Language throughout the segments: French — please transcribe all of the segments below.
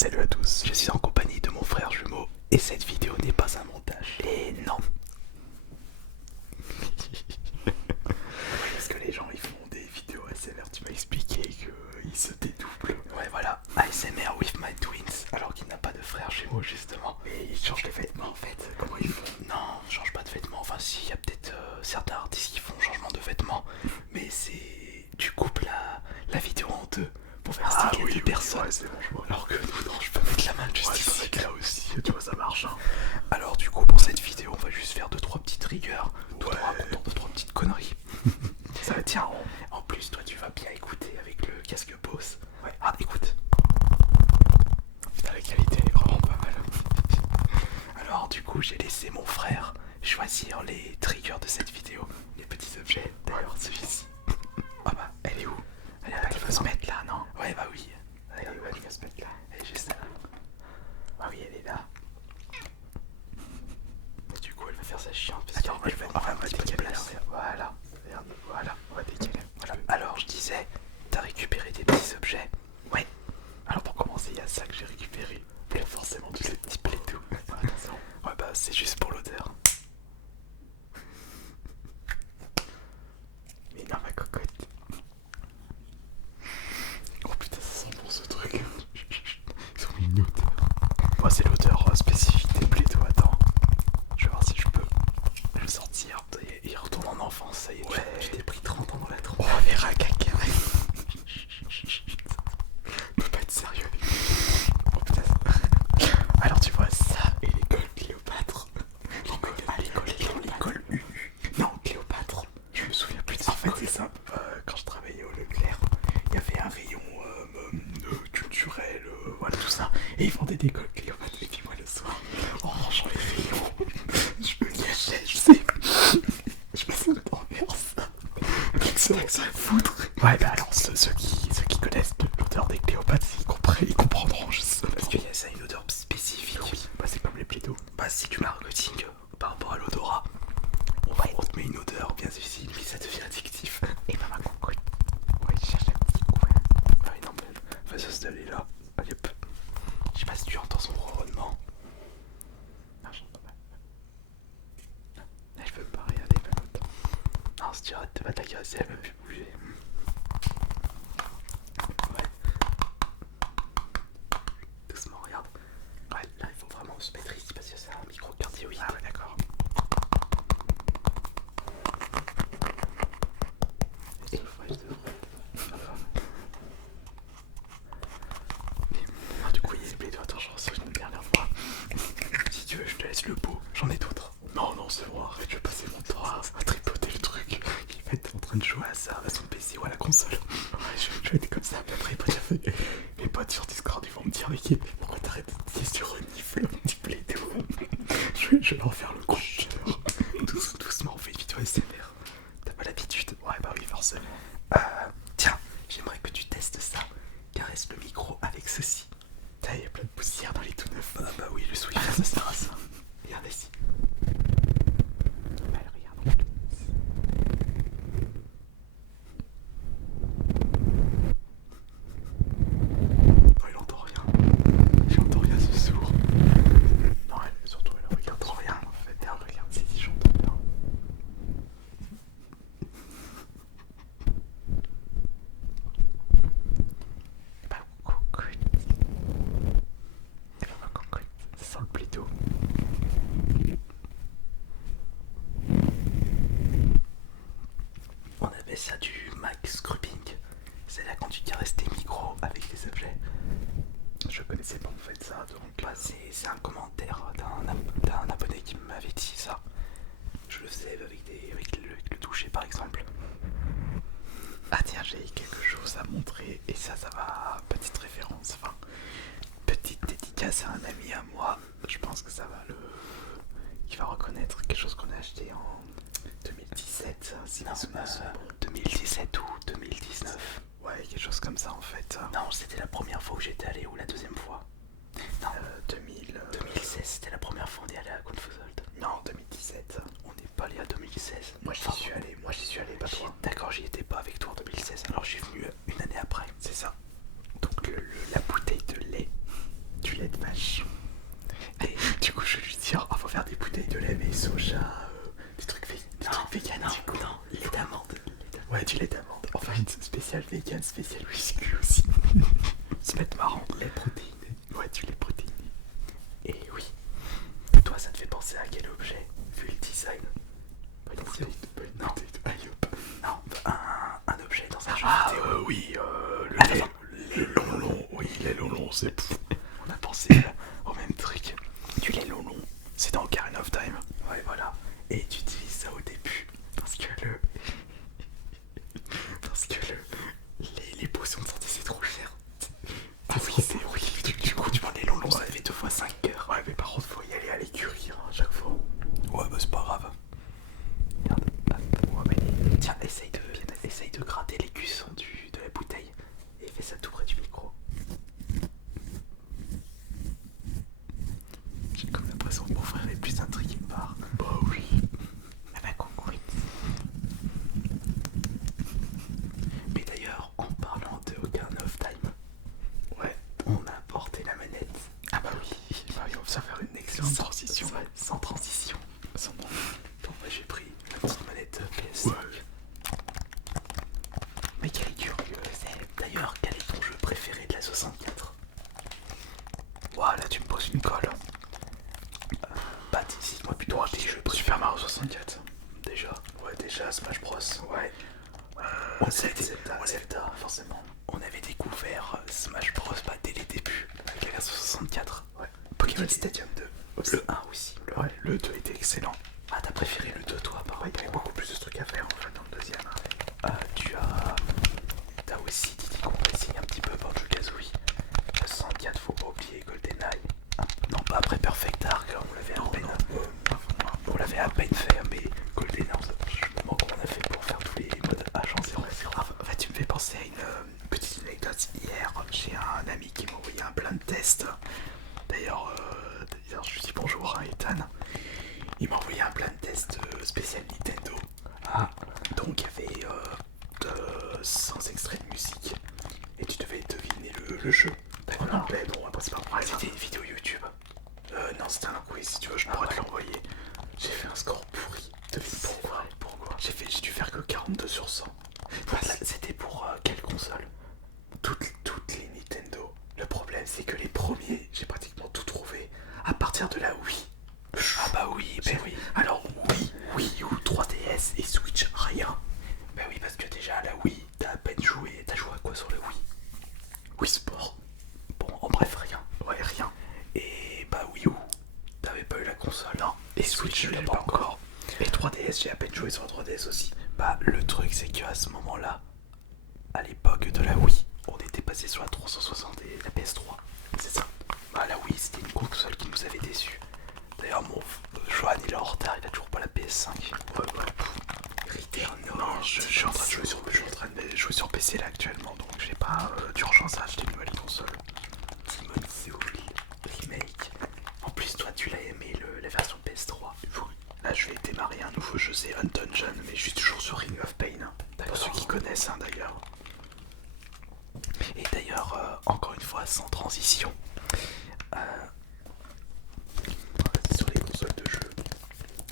Salut à tous, je suis en compagnie de mon frère jumeau et cette vidéo n'est pas un montage. Et non. Parce que les gens ils font des vidéos ASMR, tu m'as expliqué qu'ils se dédoublent. Ouais voilà, ASMR with my twins, alors qu'il n'a pas de frère jumeau justement. Et ils changent les vêtements en fait, comment ils font? Non, on change pas de vêtements, enfin si, il y a peut-être certains artistes qui font changement de vêtements, mais c'est... tu coupes la vidéo en deux pour faire style les deux personnes. Ouais, c'est bon, je vois. Alors que nous, non, je peux mettre la main juste Ouais, je peux ici. mettre là aussi, tu vois, ça marche. Hein. Alors du coup, pour cette vidéo, on va juste faire 2-3 petits triggers, tout en racontant 2-3 petites conneries. Ça va être marrant. En plus, toi, tu vas bien écouter avec le casque Bose. Ouais, ah, écoute. Putain, la qualité elle est vraiment pas mal. Alors du coup, j'ai laissé mon frère choisir les triggers de cette vidéo, les petits objets. D'ailleurs, celui-ci. Ah bah, elle est où? Elle va se mettre là, non? Ouais, bah oui. Elle va se mettre là. Elle est juste là. Ah oui, elle est là. Et du coup, elle va faire sa chiante parce qu'elle va on va décaler là. Voilà. Regarde, voilà, on va décaler. Voilà. Alors, je disais, t'as récupéré des petits objets. Ouais. Alors pour commencer, il y a ça que j'ai récupéré. Et forcément, tous ces petits plétos. Attention. Ouais, bah, c'est juste pour l'odeur. Mais non, ma cocotte. Oh putain, ça sent bon ce truc. Ils ont mis une odeur. Moi, c'est l'odeur spécifique des plétos. Attends, je vais voir si je peux le sortir. Il retourne en enfance, ça y est. Ouais. Je t'ai pris 30 ans dans la tronche. On va faire un caca. On peut pas être sérieux avec lui. Oh putain. Alors tu vois ça et l'école Cléopâtre. L'école U. Non, Cléopâtre. Je me souviens plus de En ça. fait, c'est ça. Quand je travaillais au Leclerc, il y avait un rayon culturel, voilà tout ça. Et ils vendaient des cols Cléopâtre. Et puis moi, le soir, en rangeant les rayons, je me cachais, je sais. Je passais le temps vers ça. C'est vrai que ça va foutre. Ouais, bah alors, ceux qui connaissent l'odeur des Cléopâtres, ils comprendront juste ça. Parce qu'il y a ça une odeur spécifique. Oui, bah c'est comme les plétos. Bah, si du marketing par rapport à l'odorat, on te met une odeur bien difficile, puis ça devient addictif. Et bah ma cocotte. Ouais, je cherche un petit coin. Ah oui, non, mais va s'installer là. Allez, hop. Je sais pas si tu entends son ronronnement. Non, j'entends pas. Là, je peux pas regarder ma cocotte. Non, si tu arrêtes de t'agresser, elle va plus bouger. Ouais. Doucement, regarde. Ouais, là, il faut vraiment se mettre ici parce que c'est un micro-cardioïde. Ah ouais, d'accord. Et ouais, je devrais. Ah, du coup, il y a des plétos. Attends, j'en reçois une dernière fois. Si tu veux, je te laisse le pot. J'en ai d'autres. Non, non, c'est bon, arrête, je vais passer mon temps à tripoter le truc. Il va être en train de jouer à ça, à son PC ou à la console. Ouais, je vais être comme ça, puis après, mes potes sur Discord, ils vont me dire, mais pourquoi t'arrêtes de dire sur renifle un petit pléto? Je vais leur faire le compteur. Doucement, on fait une vidéo ASMR. T'as pas l'habitude? Ouais, bah oui, forcément. Tiens, j'aimerais que tu testes ça. Caresse le micro avec ceci. Putain, il y a plein de poussière dans les tout neufs. Bah oui, le Swiffer, ça sert à ça. Regarde ici. Allez, regarde. Oh, il entend rien. J'entends rien, ce sourd. Non, surtout, elle regarde J'entends rien. en fait. Merde, regarde, si j'entends bien. Bah, cocotte. Et bah, ma cocotte, ça sent le pléto. On appelle ça du mic scrubbing. C'est là quand tu caresses tes micros avec les objets. Je connaissais pas en fait ça, donc. Bah, c'est un commentaire d'un abonné qui m'avait dit ça. Je le faisais avec le toucher par exemple. Ah tiens, j'ai quelque chose à montrer et ça va, petite référence, enfin, petite dédicace à un ami à moi. Je pense que ça va il va reconnaître quelque chose qu'on a acheté en 2017, si mes souvenirs sont bons. 2017 ou 2019. Ouais, quelque chose comme ça en fait. Non, c'était la première fois où j'étais allé ou la deuxième fois. Non, 2016, c'était la première fois où on est allé à Confusold. Non, 2017. On n'est pas allé à 2016. Moi j'y suis allé, pas toi. D'accord, j'y étais pas avec toi en 2016. Alors je suis venu une année après. C'est ça. Donc la bouteille de lait du lait de vache. Et du coup, je vais lui dire, faut faire des bouteilles de lait, mais soja, des trucs véganes. Du coup. Non, lait d'amande. Ouais, du lait d'amande. Enfin, une spéciale vegan, spéciale whisky aussi. Ça va être marrant. Lait protéiné. Ouais, du lait protéiné. Et oui. Toi, ça te fait penser à quel objet, vu le design? Pas une bouteille de Ayope. Non, un objet dans un jeu vidéo. Oui, Le lonlon, oui, les lonlons, c'est... on a pensé au même truc. Du lait lonlon. C'est dans Ocarina of Time. Ouais, voilà. Et tu utilises ça au début. Parce que les potions de santé, c'est trop cher. Ah oui, c'est oui. Du coup, tu prends les longs, ça fait 2 fois 5 heures. Ouais, mais par contre, faut y aller à l'écurie à chaque fois. Ouais, bah c'est pas grave. Merde. Ouais, mais tiens, essaye de gratter les cuissons de la bouteille. Et fais ça tout près du micro. J'ai comme l'impression que mon frère est plus intrigué par. Bah oui. Ma concurrence. Mais d'ailleurs, en parlant de Ocarina of Time, ouais, on a apporté la manette. Ah bah oui, ça va faire une excellente transition. Ouais, sans transition. Sans nom. Bon, moi j'ai pris la petite manette PS5. Ouais. Mais quel est curieux. D'ailleurs, quel est ton jeu préféré de la 64? Ouah, là tu me poses une colle. Bah, cite-moi plutôt un des jeux. Super Mario 64. Déjà. Ouais, déjà Smash Bros. Ouais. Zelda, forcément. On avait découvert Smash Bros dès les débuts avec la version 64. Ouais. Pokémon Stadium 2. Le 1 aussi. Ouais, le 2 était excellent. Ah, t'as préféré le 2 toi par Ouais, il y rapport avait beaucoup plus de trucs à faire en fait dans le deuxième. T'as aussi Diddy Kong Racing un petit peu, Banjo-Kazooie. La 64, faut pas oublier GoldenEye. Ah, non, pas après Perfect Dark, on l'avait à peine. On l'avait à peine fait, mais GoldenEye, je me demande comment on a fait pour faire tous les modes agent 0. En fait, tu me fais penser à une petite anecdote. Hier, j'ai un ami qui m'a envoyé un blind test. D'ailleurs, je lui dis bonjour à Ethan. Il m'a envoyé un blind test spécial Nintendo. Ah, Donc il y avait 100 extraits de musique et tu devais deviner le jeu. d'accord. Mais bon, après c'est pas grave. C'était une vidéo YouTube. Non, c'était un quiz, si tu veux, je pourrais te l'envoyer. J'ai fait un score pourri. Devine pourquoi. Pourquoi? J'ai dû faire que 42 sur 100. C'était pour quelle console? Toutes les Nintendo. Le problème, c'est que les premiers, j'ai pratiquement tout trouvé à partir de la Wii. Ah bah oui, bah oui. Alors Wii ou 3DS et Switch, rien. Bah oui, parce que déjà la Wii, t'as à peine joué. T'as joué à quoi sur la Wii? Wii Sport. Bon, en bref, rien. Ouais, rien. Et bah Wii U, t'avais pas eu la console? Non. Et Switch, je l'ai pas encore. Et 3DS, j'ai à peine joué sur 3DS aussi. Bah le truc c'est qu'à ce moment-là, à l'époque de la Wii, on était passé sur la 360 et la PS3. C'est ça. Bah la Wii c'était une console qui nous avait déçus. D'ailleurs mon Johan il est en retard, il a toujours pas la PS5. Ouais. Non, je suis en train de jouer sur PC là actuellement, donc j'ai pas d'urgence à acheter une nouvelle console. Demon's Soul Remake. En plus toi tu l'as aimé la version PS3. Là je vais démarrer un nouveau jeu, c'est Undungeon, mais je suis toujours sur Ring of Pain. Pour ceux qui connaissent d'ailleurs. Et d'ailleurs, encore une fois, sans transition, Sur les consoles de jeu.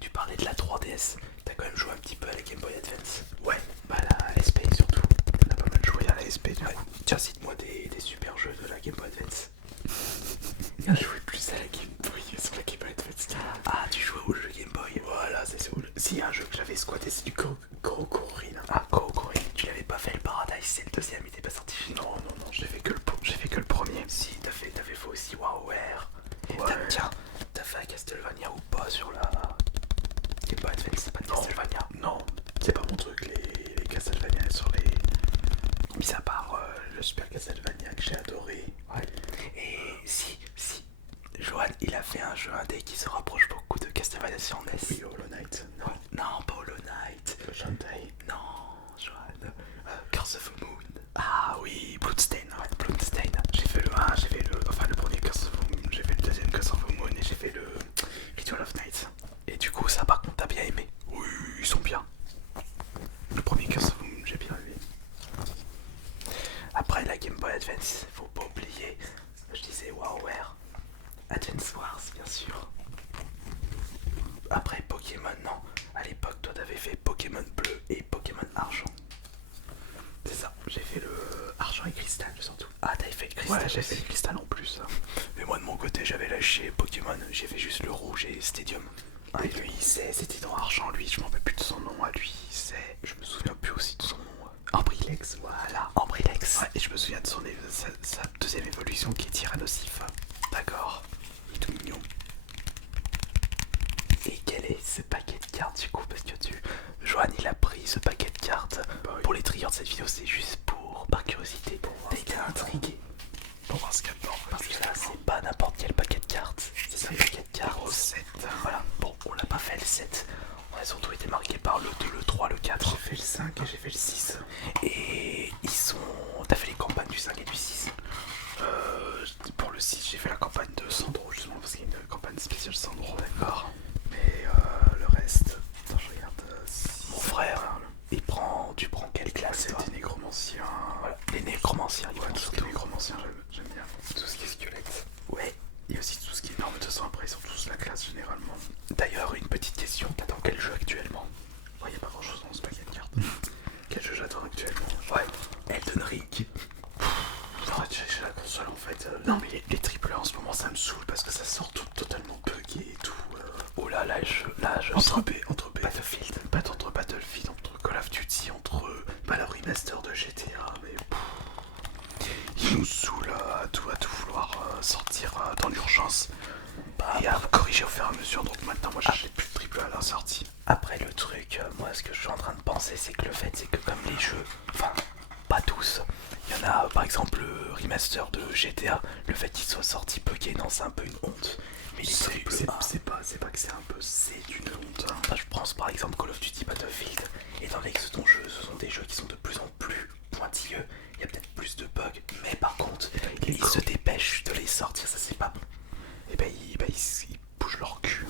tu parlais de la 3DS. T'as quand même joué un petit peu à la Game Boy Advance. Ouais, Bah la SP surtout. on a pas mal joué à la SP du coup. Tiens, cite-moi des super jeux de la Game Boy Advance. Je jouais plus à la Game Boy sur la Game Boy Advance. Ah, tu jouais au jeu Game Boy. Voilà, c'est ça. Si, un jeu que j'avais squatté, c'est du Corocororin. Ah, Corocoro, tu l'avais pas fait le Paradise, c'est le deuxième, il était pas sorti. Non, j'ai fait que le premier. Si, t'avais fait aussi WarWare. Ouais. Tiens, t'as fait un Castlevania ou pas sur la Game Boy Advance? C'est pas de Castlevania. Non, c'est pas mon truc, les Castlevania sur les... Mis à part le Super Castlevania que j'ai adoré. Ouais. Et si, Johan, il a fait un jeu indé qui se rapproche beaucoup de Castlevania sur NES. Oui, Hollow Knight. Non, pas Hollow Knight. Shantae. Non, Johan. Curse of the Moon. Ah oui, Bloodstain. Ouais, Bloodstained. J'ai fait le 1, j'ai fait le premier Curse of the Moon, j'ai fait le deuxième Curse of the Moon et j'ai fait le Ritual of Night. Et du coup, ça par contre, t'as bien aimé. Oui, ils sont bien. Le premier Curse of the Moon, j'ai bien aimé. Après la Game Boy Advance, faut pas oublier, je disais WarWare. Ouais, j'ai fait cristal en plus. Mais moi de mon côté j'avais lâché Pokémon, j'ai fait juste le rouge et Stadium. Et lui, c'était dans Argent, lui, je m'en rappelle plus de son nom à lui, je me souviens plus aussi de son nom. Ambrilex, voilà. Ambrilex. Ouais, et je me souviens de sa deuxième évolution qui est Tyrannosif. D'accord. Il est tout mignon. Et quel est ce paquet de cartes du coup? Parce que Johan il a pris ce paquet de cartes. Bah oui. Pour les triggers de cette vidéo, c'est juste par curiosité. T'as été intrigué Pour voir ce qu'il y a dedans. parce que là c'est pas n'importe quel paquet de cartes. C'est un paquet de cartes. Gros 7. Voilà, bon on l'a pas fait le 7. On a surtout été marqué par le 2, le 3, le 4. J'ai fait le 5 et j'ai fait le 6. Et ils sont... T'as fait les campagnes du 5 et du 6? Pour le 6, j'ai fait la campagne de Sandro, justement, parce qu'il y a une campagne spéciale Sandro. D'accord. Mais le reste, attends, je regarde. Mon frère, tu prends quelle classe C'est toi? des nécromanciens. Voilà, les nécromanciens, ils Ouais, font tout ce qui est surtout. nécromancien, j'aime bien. Tout ce qui est squelette. Ouais. Et aussi tout ce qui est. Non, mais de toute façon, après, ils sont tous la classe généralement. D'ailleurs, une petite question, t'attends quel jeu actuellement? Ouais, y a pas grand chose dans ce paquet de cartes. Quel jeu j'attends actuellement? Ouais, Elden Ring. Non, j'ai la console en fait. Non, mais les triple A en ce moment, ça me saoule parce que ça sort tout totalement buggé et tout. Oh là là, je Entre B, Battlefield. pas entre Battlefield, entre Call of Duty, entre le remaster de GTA, mais ils nous saoulent à tout vouloir sortir dans l'urgence et à corriger au fur et à mesure. Donc maintenant, moi, j'ai plus de triple A à la sortie. Après le truc, moi ce que je suis en train de penser, c'est que le fait, c'est que comme les jeux, enfin, pas tous, il y en a par exemple le remaster de GTA, le fait qu'il soit sorti buggé, non, c'est un peu une honte. Mais les triple A, C'est pas que c'est un peu, c'est une honte. Hein. enfin, je pense par exemple Call of Duty Battlefield, étant donné que ce sont des jeux qui sont de plus en plus pointilleux, il y a peut-être plus de bugs, mais par contre, ils se dépêchent de les sortir, ça c'est pas bon. Et ils bougent leur cul.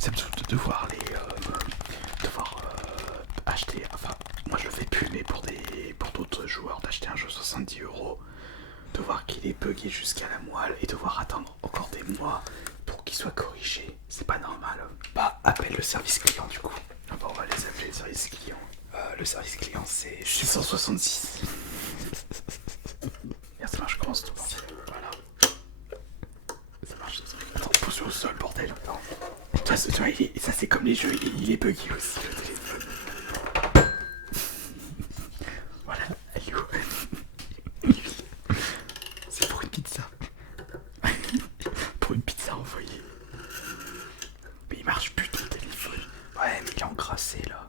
Ça me saoule de devoir acheter. Enfin, moi je le fais plus, mais pour d'autres joueurs, d'acheter un jeu 70€, de voir qu'il est bugué jusqu'à la moelle et devoir attendre encore des mois pour qu'il soit corrigé. C'est pas normal. Bah, appelle le service client du coup. Ah bah, on va les appeler les services clients. Le service client c'est 666. Merde, ça marche, je commence tout bordel. Voilà. Ça marche. Attends, pose au sol, bordel. Attends. Tu vois, ça c'est comme les jeux, il est bugué aussi le téléphone. Voilà, elle est où? C'est pour une pizza. Pour une pizza envoyée. Mais il marche plus ton téléphone. Ouais, mais il est encrassé là.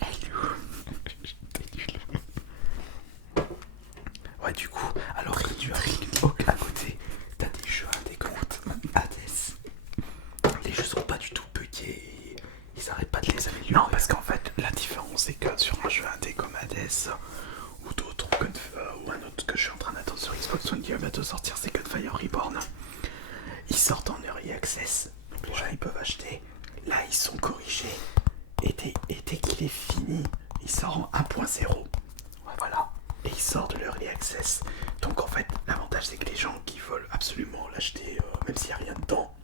Elle est où? T'es nul. Ouais, du coup, alors que tu as à côté, t'as des jeux indés comme Hades. Les jeux sont pas du tout buggés, ils arrêtent pas de les améliorer. Non, parce qu'en fait, la différence c'est que sur un jeu indé comme Hades ou d'autres, ou un autre que je suis en train d'attendre sur Xbox One qui va bientôt sortir, c'est Gunfire Reborn. Ils sortent en Early Access, donc les gens ils peuvent acheter. Là, ils sont corrigés. Et dès qu'il est fini, il sort en 1.0. Ouais, voilà. Et il sort de l'Early Access. Donc en fait, l'avantage c'est que les gens qui veulent absolument l'acheter, même s'il n'y a rien dedans,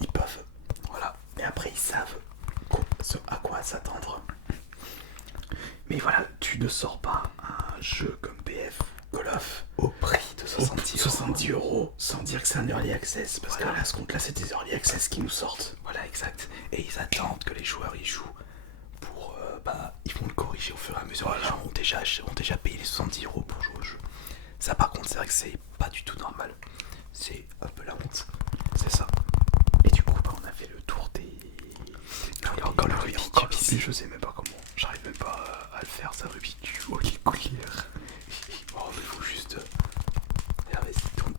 ils peuvent. Voilà. Mais après, ils savent à quoi s'attendre. Mais voilà, tu ne sors pas un jeu comme BF, Call of, au prix de 70€ sans dire que c'est un Early Access. Parce que là, ce compte-là, c'est des Early Access qui nous sortent. Voilà, exact. Et ils attendent que les joueurs y jouent pour... ils vont le corriger au fur et à mesure. Voilà. Les gens ont déjà payé les 70€ pour jouer au jeu. Ça par contre, c'est vrai que c'est pas du tout normal. C'est un peu la honte. C'est ça. Et du coup, on a fait le tour des... Non, il y a encore le Rubik's Cube ici. Je sais même pas comment. J'arrive même pas à le faire, ça Rubik's Cube. Oh, les coulières. Oh, mais faut juste... Ah, vas-y, tourne.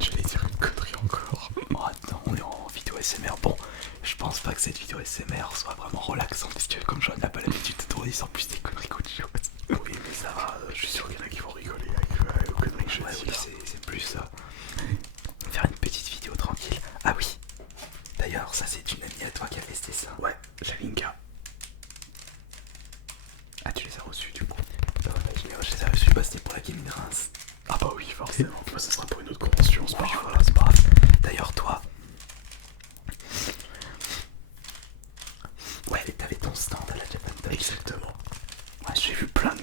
Je vais dire une connerie encore. Oh, attends, on est en vidéo SMR. Bon, je pense pas que cette vidéo SMR soit vraiment relaxante, puisque comme je n'ai pas l'habitude de tourner sans plus des conneries couture. Oui, mais ça va, je suis sûr qu'il y en a qui vont rigoler avec aux conneries que je dis. Oui, c'est plus ça. Faire une petite vidéo tranquille. Ah oui. D'ailleurs, ça c'est une amie à toi qui a testé ça. Ouais, Jalinka. Ah, tu les as reçus du coup? Je les ai reçus, c'était pour la Gaming Reims. Ah bah oui, forcément. Moi, ça sera pour une autre convention, c'est pas grave. Voilà, c'est pas grave. D'ailleurs, toi... Ouais, t'avais ton stand à la Japan Touch. Exactement. Ouais, j'ai vu plein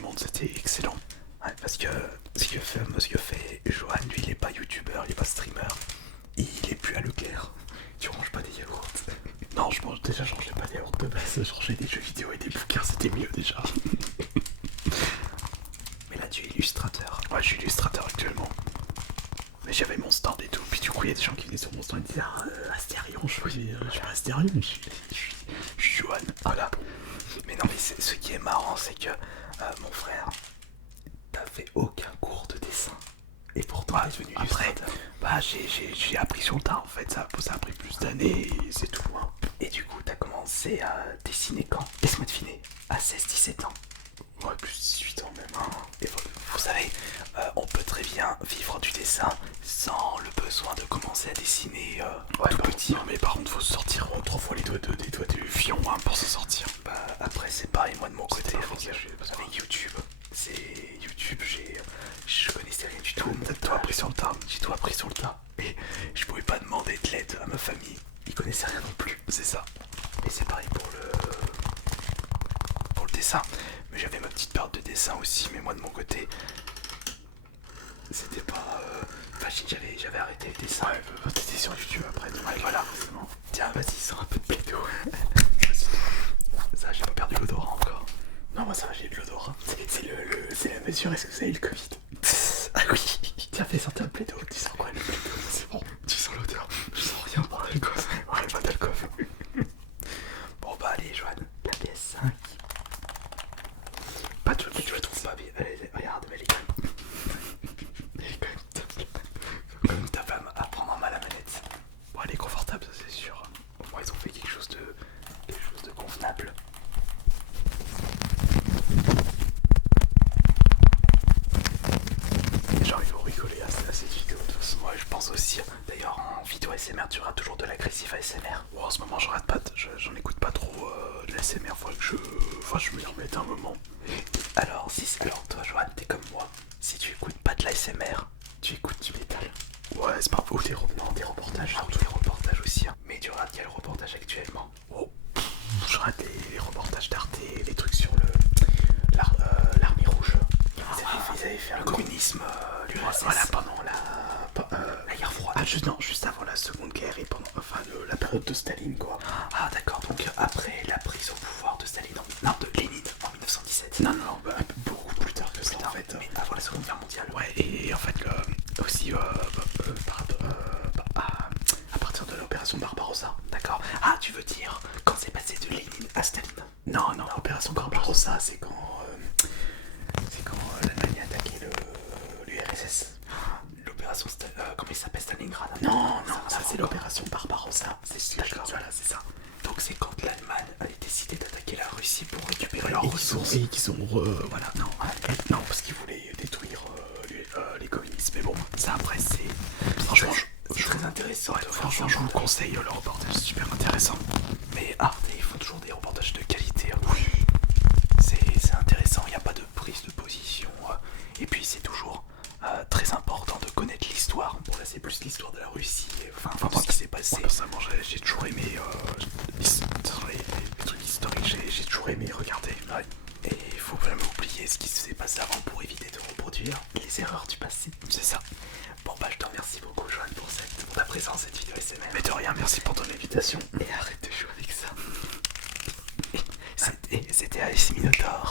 illustrateur. Ouais, je suis illustrateur actuellement. Mais j'avais mon stand et tout. Puis du coup, il y a des gens qui venaient sur mon stand et disaient Astérion, je suis Astérion, je suis Johan. Voilà. Mais non, mais ce qui est marrant, c'est que mon frère, t'as fait aucun cours de dessin. Et pourtant, t'es devenu illustrateur. Bah, j'ai appris sur le tas en fait. Ça a pris plus d'années et c'est tout. Hein. Et du coup, t'as commencé à dessiner quand? Laisse-moi deviner. À 16-17 ans. Ouais, plus 18 ans même. Hein. Et vous savez, on peut très bien vivre du dessin sans le besoin de commencer à dessiner tout petit. Non, mais par contre, faut se sortir 3 fois les doigts des doigts du fion hein, pour se sortir. Bah, après, c'est pareil, moi de mon côté. Avec YouTube, je connaissais rien du tout. T'as tout appris sur le tas. J'ai tout appris sur le tas. Et je pouvais pas demander de l'aide à ma famille. Ils connaissaient rien non plus. C'est ça. Et c'est pareil pour le dessin. Mais j'avais ma petite période de dessin aussi. Mais moi de mon côté, c'était pas... Enfin, j'avais arrêté le dessin. Ouais, t'étais sur YouTube après. Ouais, voilà. Forcément. Tiens, vas-y, sors un peu de plaido. Ça, j'ai pas perdu l'odorat encore. Non, moi ça va, j'ai de l'odorat. C'est la mesure, est-ce que vous avez eu le Covid? Ah oui. Tiens, fais sortir le plaido. Tu sens quoi le plaido? C'est bon. Tu sens l'odeur? Je sens rien pour l'alcool. Ouais, pas d'alcool. Bon bah allez, Joanne, la PS5. Pas de Mais tu la trouves pas bien? Allez, regarde, mais elle est quand même ta femme à prendre en main la manette. Bon, elle est confortable, ça c'est sûr. Au moins ils ont fait quelque chose de convenable. J'ai envie de rigoler à cette vidéo de toute façon. Ouais, je pense aussi. D'ailleurs, en vidéo ASMR, tu auras toujours de l'agressif ASMR. Bon, en ce moment, j'en écoute pas trop de l'ASMR. Faudrait que je me y remette un moment. Alors, toi, Joanne, t'es comme moi. Si tu écoutes pas de l'ASMR, tu écoutes du métal. Ouais, c'est pas faux. Des reportages. Ah oui, des reportages aussi. Hein. Mais tu regardes quel reportage actuellement? Oh, je rate les reportages d'Arte, les trucs sur l'armée rouge. Ils avaient fait le un communisme, l'URSS. Voilà, pendant la guerre froide. Ah, juste avant la Seconde Guerre et pendant la période de Staline, quoi. Ah, d'accord, donc après la prise au pouvoir de Staline, non, de Lénine en 1917. Non, bah, beaucoup plus tard que ça, en fait. Mais avant la Seconde Guerre mondiale. Ouais, et en fait, aussi, à partir de l'opération Barbarossa. D'accord. Ah, tu veux dire quand c'est passé de Lénine à Staline? Non, l'opération Barbarossa, c'est quand l'Allemagne a attaqué l'URSS. L'opération, comment il s'appelle, Stalingrad? Non, ça c'est l'opération Barbarossa. D'accord. Voilà, c'est ça. Donc c'est quand l'Allemagne a décidé d'attaquer la Russie pour récupérer leurs ressources. Et qu'ils ont... voilà, non, parce qu'ils voulaient détruire les communistes. Mais bon, ça après c'est... Franchement, c'est très intéressant. Franchement, je vous conseille le reportage, c'est super intéressant. Mais Arte, ils font toujours des reportages de qualité. Hein. Oui. C'est intéressant, il n'y a pas de prise de position. Et puis c'est toujours très important de connaître l'histoire. Bon là c'est plus l'histoire de la Russie. Enfin ce qui s'est passé. Moi, personnellement, j'ai toujours aimé les trucs historiques, j'ai toujours aimé regarder. Ouais. Et il faut jamais oublier ce qui s'est passé avant pour éviter de reproduire les erreurs du passé. C'est ça. Bon bah je te remercie beaucoup Joanne pour ta présence cette vidéo SMR. Mais de rien, merci pour ton invitation. Et arrête de jouer avec ça. C'était Alice Minotaur.